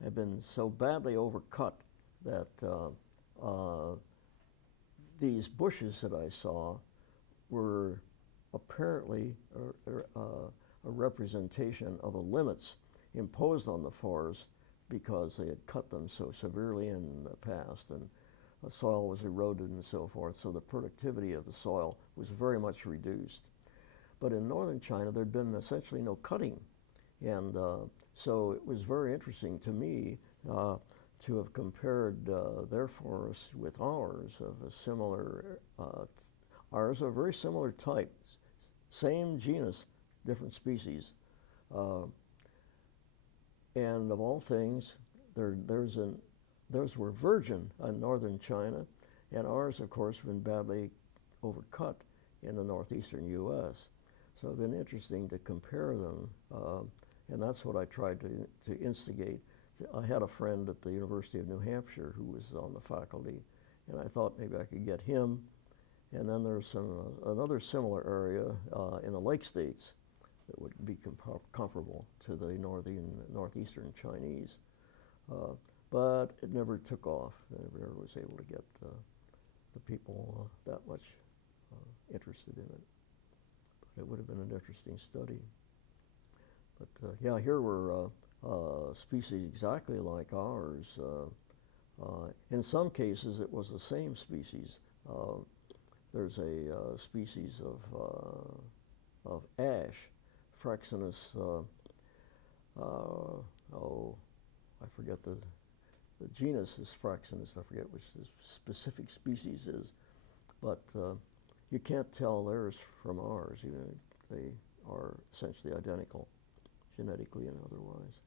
had been so badly overcut that these bushes that I saw were apparently a representation of the limits imposed on the forest because they had cut them so severely in the past, and the soil was eroded and so forth, so the productivity of the soil was very much reduced. But in northern China, there'd been essentially no cutting, and so it was very interesting to me to have compared their forests with ours of a similar, ours are very similar type, same genus, different species. And of all things, those were virgin in northern China, and ours, of course, have been badly overcut in the northeastern U.S. So it's been interesting to compare them, and that's what I tried to instigate. I had a friend at the University of New Hampshire who was on the faculty, and I thought maybe I could get him. And then there's another similar area in the Lake States that would be comparable to the northeastern Chinese. But it never took off. I never was able to get the people that much interested in it. But it would have been an interesting study. But yeah, here were species exactly like ours. In some cases, it was the same species. There's a species of ash, Fraxinus, I forget the genus is Fraxinus, I forget which the specific species is, but you can't tell theirs from ours, even they are essentially identical, genetically and otherwise.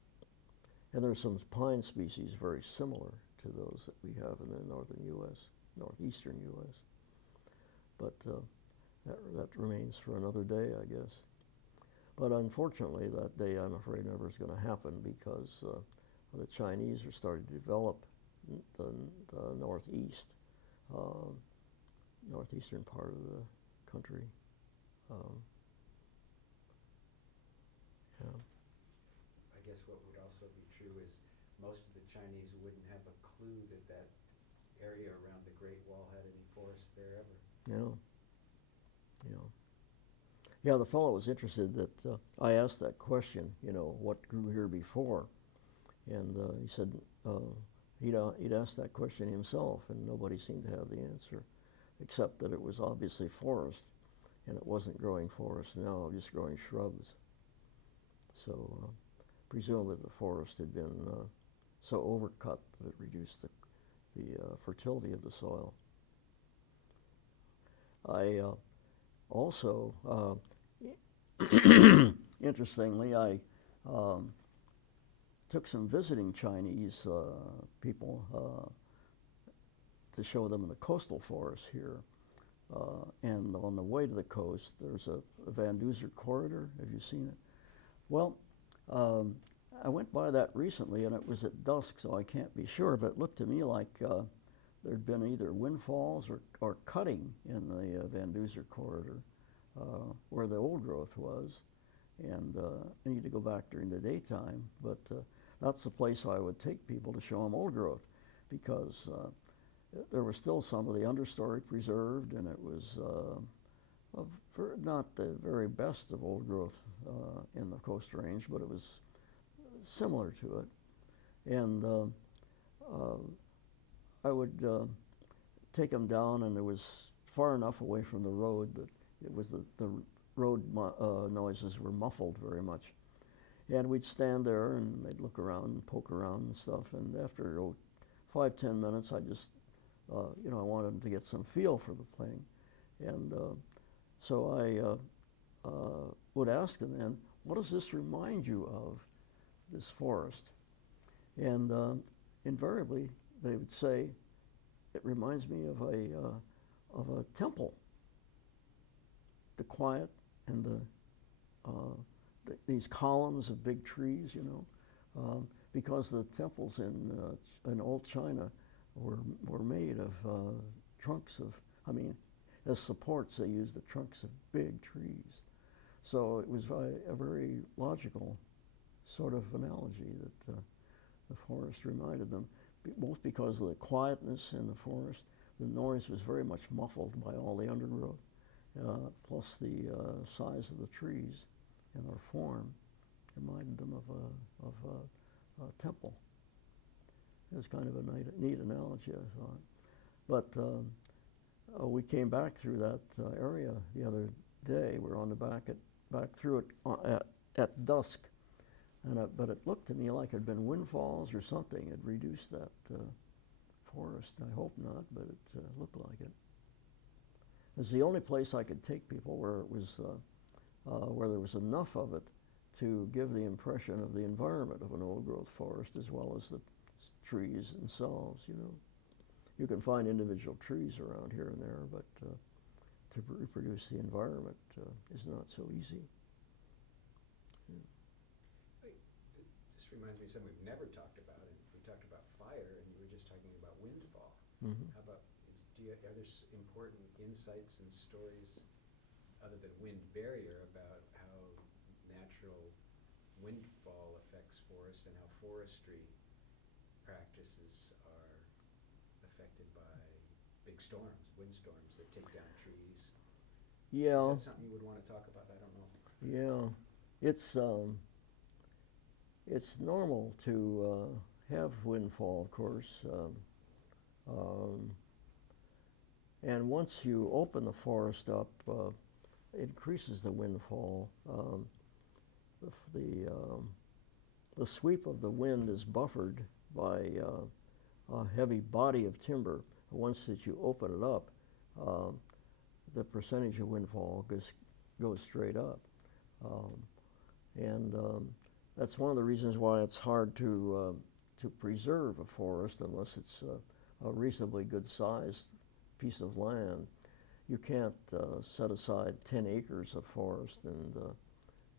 And there are some pine species very similar to those that we have in the northern U.S., northeastern U.S., but that remains for another day, I guess. But unfortunately, that day, I'm afraid, never is going to happen because the Chinese are starting to develop the northeastern part of the country. Yeah. I guess what would also be true is most of the Chinese wouldn't have a clue that that area around the Great Wall had any forest there ever. Yeah. Yeah. Yeah, the fellow was interested that I asked that question, you know, what grew here before? And he said he'd asked that question himself, and nobody seemed to have the answer, except that it was obviously forest, and it wasn't growing forest now, just growing shrubs. So presumably the forest had been so overcut that it reduced the fertility of the soil. I also, interestingly, I took some visiting Chinese people to show them the coastal forests here. And on the way to the coast, there's a Van Duzer corridor. Have you seen it? Well, I went by that recently, and it was at dusk, so I can't be sure, but it looked to me like there'd been either windfalls or cutting in the Van Duzer corridor where the old growth was. And I need to go back during the daytime, but that's the place I would take people to show them old growth, because there was still some of the understory preserved, and it was not the very best of old growth in the Coast Range, but it was similar to it. And I would take them down, and it was far enough away from the road that it was the road noises were muffled very much. And we'd stand there, and they'd look around and poke around and stuff, and after 5-10 minutes, I just, I wanted them to get some feel for the thing. And so I would ask them then, what does this remind you of, this forest? And invariably, they would say, it reminds me of a temple. The quiet and these columns of big trees, because the temples in old China were made of trunks of, as supports they used the trunks of big trees. So it was a very logical sort of analogy that the forest reminded them, both because of the quietness in the forest. The noise was very much muffled by all the undergrowth, plus the size of the trees and their form reminded them of a temple. It was kind of a neat analogy, I thought. But we came back through that area the other day. We were on the back through it at dusk, but it looked to me like it had been windfalls or something. It reduced that forest. I hope not, but it looked like it. It's the only place I could take people where it was where there was enough of it to give the impression of the environment of an old-growth forest as well as the trees themselves. You know, you can find individual trees around here and there, but to reproduce the environment is not so easy. Yeah. This reminds me of something we've never talked about. And we talked about fire, and you were just talking about windfall. Mm-hmm. How about, are there important insights and stories other than wind barrier about how natural windfall affects forest and how forestry practices are affected by big storms, windstorms that take down trees? Yeah. Is that something you would want to talk about? I don't know. Yeah, it's normal to have windfall, of course, and once you open the forest up, it increases the windfall. The sweep of the wind is buffered by a heavy body of timber. Once that you open it up, the percentage of windfall goes straight up. And that's one of the reasons why it's hard to preserve a forest unless it's a reasonably good sized piece of land. You can't set aside 10 acres of forest and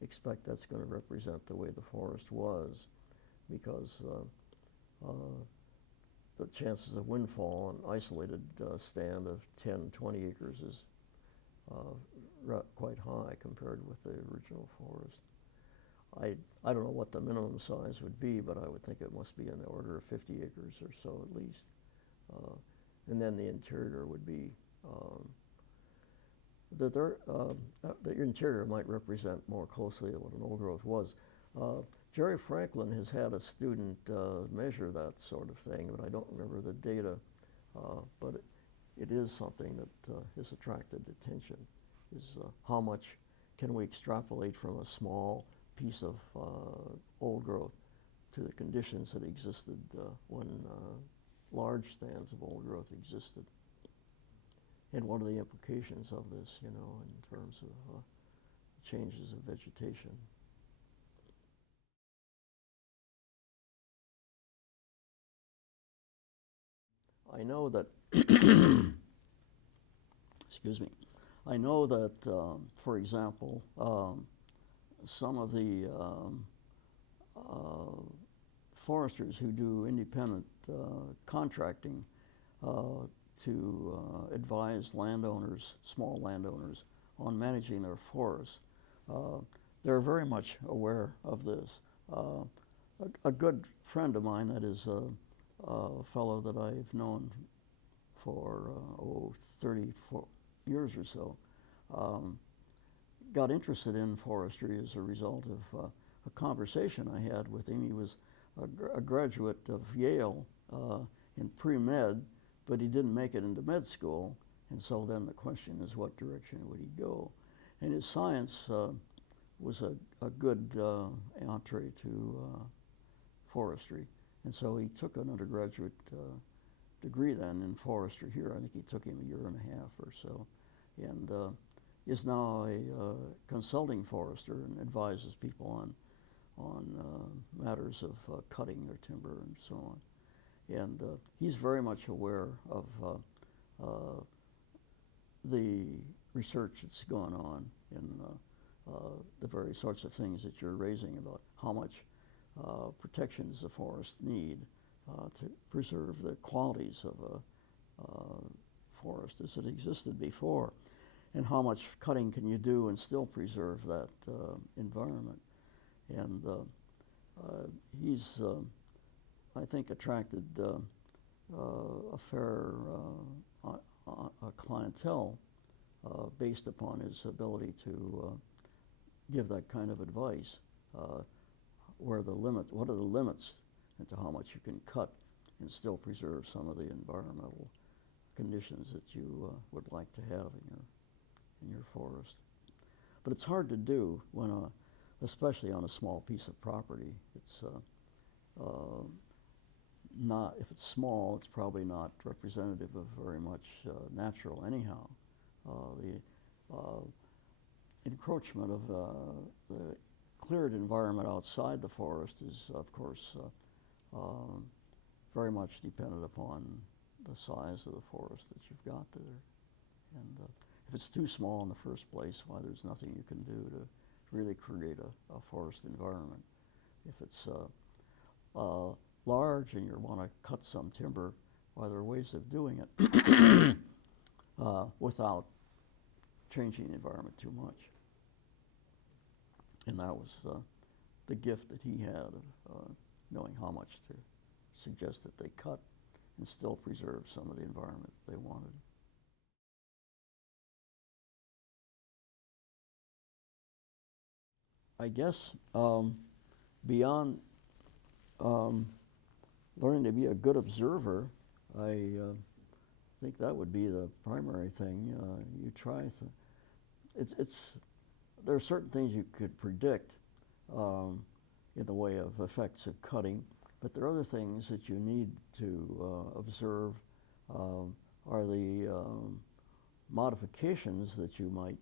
expect that's going to represent the way the forest was, because the chances of windfall on an isolated stand of 10, 20 acres is quite high compared with the original forest. I don't know what the minimum size would be, but I would think it must be in the order of 50 acres or so at least. And then the interior would be, the interior might represent more closely what an old growth was. Jerry Franklin has had a student measure that sort of thing, but I don't remember the data. But it is something that has attracted attention, is how much can we extrapolate from a small piece of old growth to the conditions that existed when large stands of old growth existed. And what are the implications of this, you know, in terms of changes of vegetation. I know that, excuse me, I know that, for example, some of the foresters who do independent contracting to advise landowners, small landowners, on managing their forests, they're very much aware of this. A good friend of mine, that is a fellow that I've known for 34 years or so, got interested in forestry as a result of a conversation I had with him. He was a graduate of Yale in pre-med, but he didn't make it into med school, and so then the question is, what direction would he go? And his science was a good entree to forestry, and so he took an undergraduate degree then in forestry here. I think he took him a year and a half or so, and is now a consulting forester and advises people on matters of cutting their timber and so on. And he's very much aware of the research that's gone on in the various sorts of things that you're raising about how much protection does the forest need to preserve the qualities of a forest as it existed before, and how much cutting can you do and still preserve that environment. And he's, I think, attracted a fair clientele based upon his ability to give that kind of advice. What are the limits into how much you can cut and still preserve some of the environmental conditions that you would like to have in your forest. But it's hard to do when, especially on a small piece of property. It's not, if it's small, it's probably not representative of very much natural anyhow. The encroachment of the cleared environment outside the forest is, of course, very much dependent upon the size of the forest that you've got there. And if it's too small in the first place, why, there's nothing you can do to really create a forest environment. If it's large and you want to cut some timber, why, there are ways of doing it without changing the environment too much. And that was the gift that he had of knowing how much to suggest that they cut and still preserve some of the environment that they wanted. I guess beyond learning to be a good observer, I think that would be the primary thing. You try to, there are certain things you could predict in the way of effects of cutting, but there are other things that you need to observe are the modifications that you might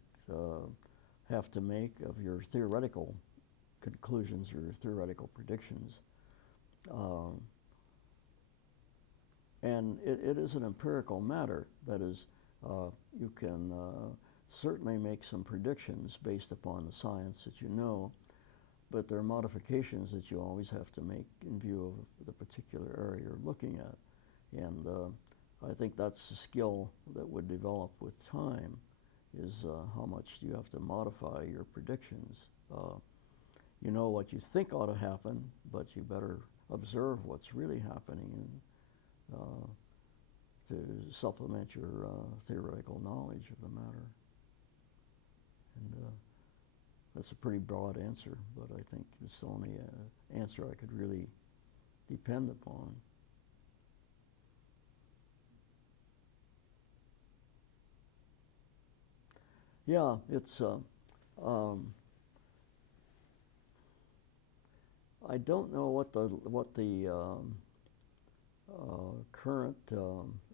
have to make of your theoretical conclusions or your theoretical predictions. And it is an empirical matter. That is, you can certainly make some predictions based upon the science that you know, but there are modifications that you always have to make in view of the particular area you're looking at. And I think that's a skill that would develop with time, is how much do you have to modify your predictions. You know what you think ought to happen, but you better observe what's really happening to supplement your theoretical knowledge of the matter. And that's a pretty broad answer, but I think it's the only answer I could really depend upon. Yeah, it's, I don't know what the current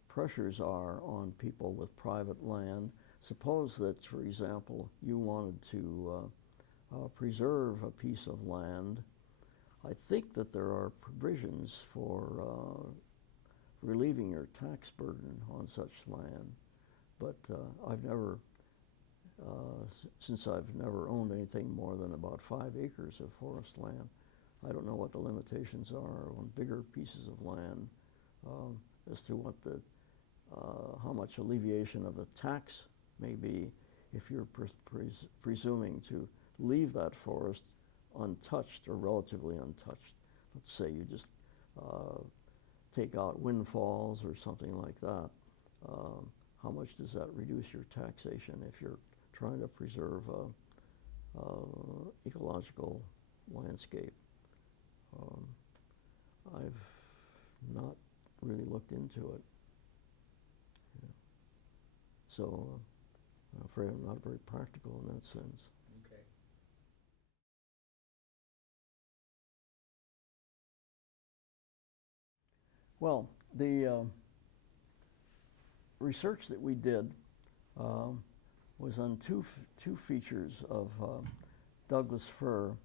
pressures are on people with private land. Suppose that, for example, you wanted to preserve a piece of land. I think that there are provisions for relieving your tax burden on such land, but I've never, since I've never owned anything more than about 5 acres of forest land, I don't know what the limitations are on bigger pieces of land as to what the, how much alleviation of the tax may be if you're presuming to leave that forest untouched or relatively untouched. Let's say you just take out windfalls or something like that. How much does that reduce your taxation if you're trying to preserve ecological landscape? I've not really looked into it. Yeah. So I'm afraid I'm not very practical in that sense. Okay. Well, the research that we did was on two features of Douglas fir.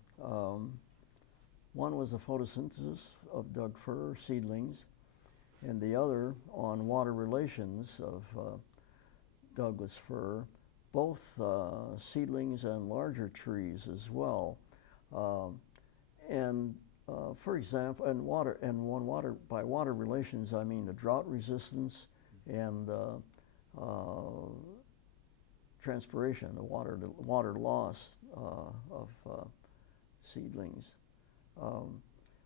One was the photosynthesis of Doug fir seedlings, and the other on water relations of Douglas fir, both seedlings and larger trees as well. For example, by water relations, I mean the drought resistance and transpiration, the water loss of seedlings.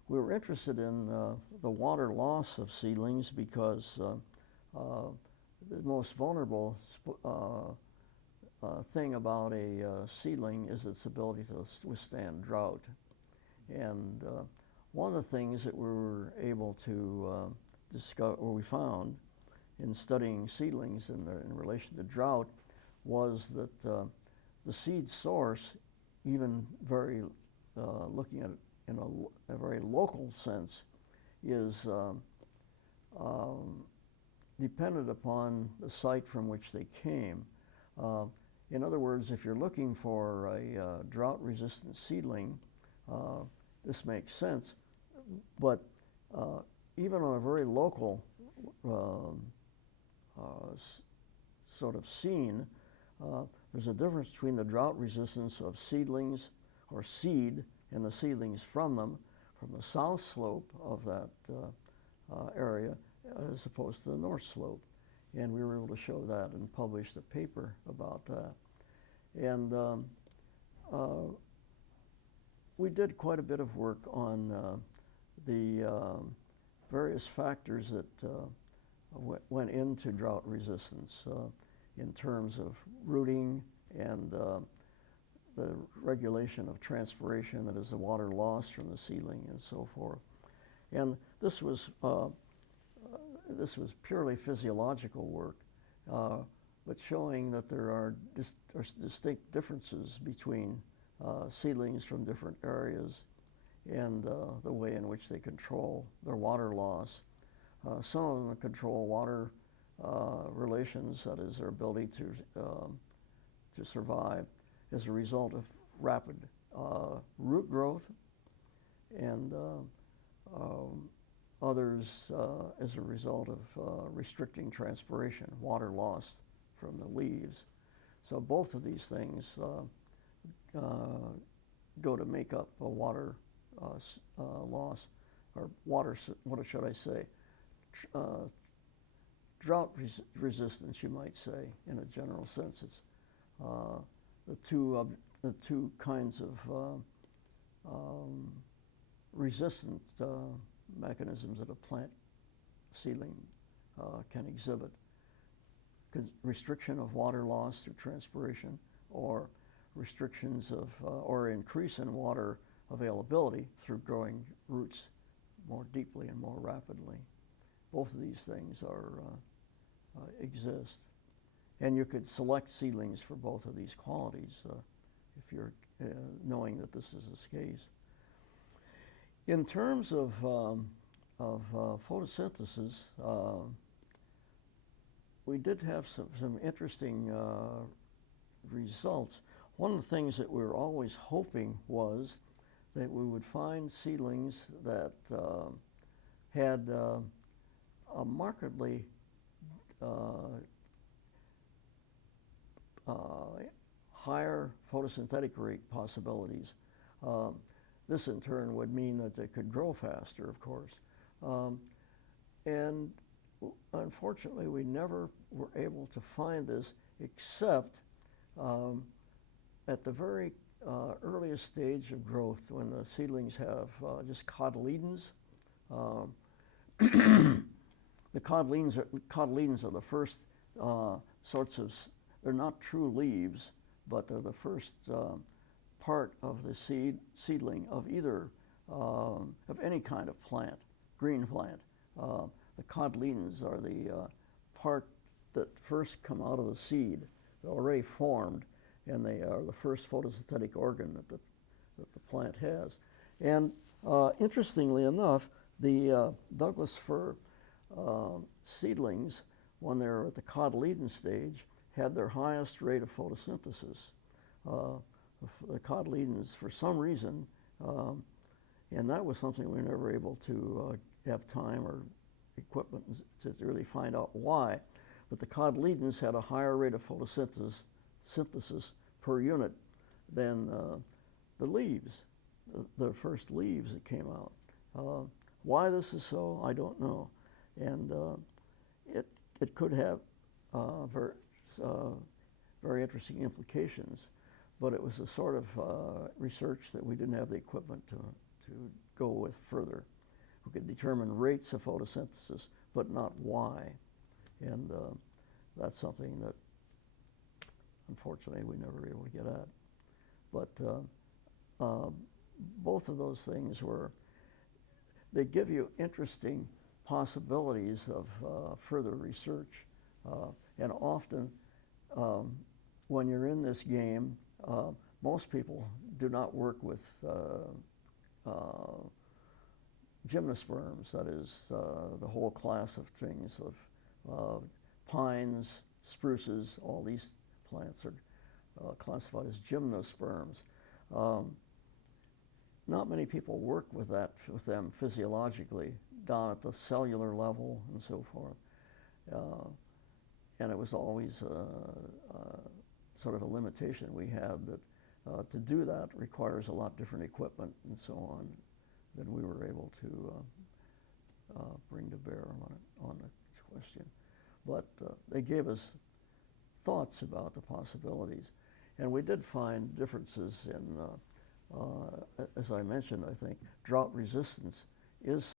we were interested in the water loss of seedlings because the most vulnerable thing about a seedling is its ability to withstand drought. And one of the things that we were able to discover, or we found in studying seedlings in relation to drought, was that the seed source, even very looking at it in a very local sense, is dependent upon the site from which they came. In other words, if you're looking for a drought-resistant seedling, this makes sense, but even on a very local sort of scene, there's a difference between the drought resistance of seedlings or seed and the seedlings from them, from the south slope of that area as opposed to the north slope. And we were able to show that and published a paper about that. And we did quite a bit of work on the various factors that went into drought resistance in terms of rooting and the regulation of transpiration, that is the water loss from the seedling and so forth. And this was purely physiological work, but showing that there are distinct differences between seedlings from different areas and the way in which they control their water loss. Some of them control water relations, that is their ability to survive as a result of rapid root growth, and others as a result of restricting transpiration, water loss from the leaves. So both of these things go to make up a water loss, or water, what should I say, drought resistance, you might say, in a general sense. It's the two kinds of resistant mechanisms that a plant seedling can exhibit. Restriction of water loss through transpiration, or restrictions of, or increase in water availability through growing roots more deeply and more rapidly. Both of these things exist. And you could select seedlings for both of these qualities if you're knowing that this is the case. In terms of photosynthesis, we did have some interesting results. One of the things that we were always hoping was that we would find seedlings that had a markedly higher photosynthetic rate possibilities. This in turn would mean that they could grow faster, of course. And unfortunately, we never were able to find this except at the very earliest stage of growth, when the seedlings have just cotyledons. The cotyledons are the first sorts of, they're not true leaves, but they're the first part of the seedling of either, of any kind of plant, green plant. The cotyledons are the part that first come out of the seed. They're already formed, and they are the first photosynthetic organ that the plant has. And interestingly enough, the Douglas fir seedlings, when they're at the cotyledon stage, had their highest rate of photosynthesis. The cotyledons, for some reason, and that was something we were never able to have time or equipment to really find out why, but the cotyledons had a higher rate of photosynthesis per unit than the leaves, the first leaves that came out. Why this is so, I don't know. And it could have very interesting implications, but it was a sort of research that we didn't have the equipment to go with further. We could determine rates of photosynthesis, but not why. And that's something that, unfortunately, we never were able to get at. But both of those things they give you interesting possibilities of further research. And often, when you're in this game, most people do not work with gymnosperms, that is the whole class of things of pines, spruces, all these plants are classified as gymnosperms. Not many people work with them physiologically, down at the cellular level and so forth. And it was always sort of a limitation we had that to do that requires a lot different equipment and so on than we were able to bring to bear on the question. But they gave us thoughts about the possibilities. And we did find differences in, as I mentioned, I think, drought resistance is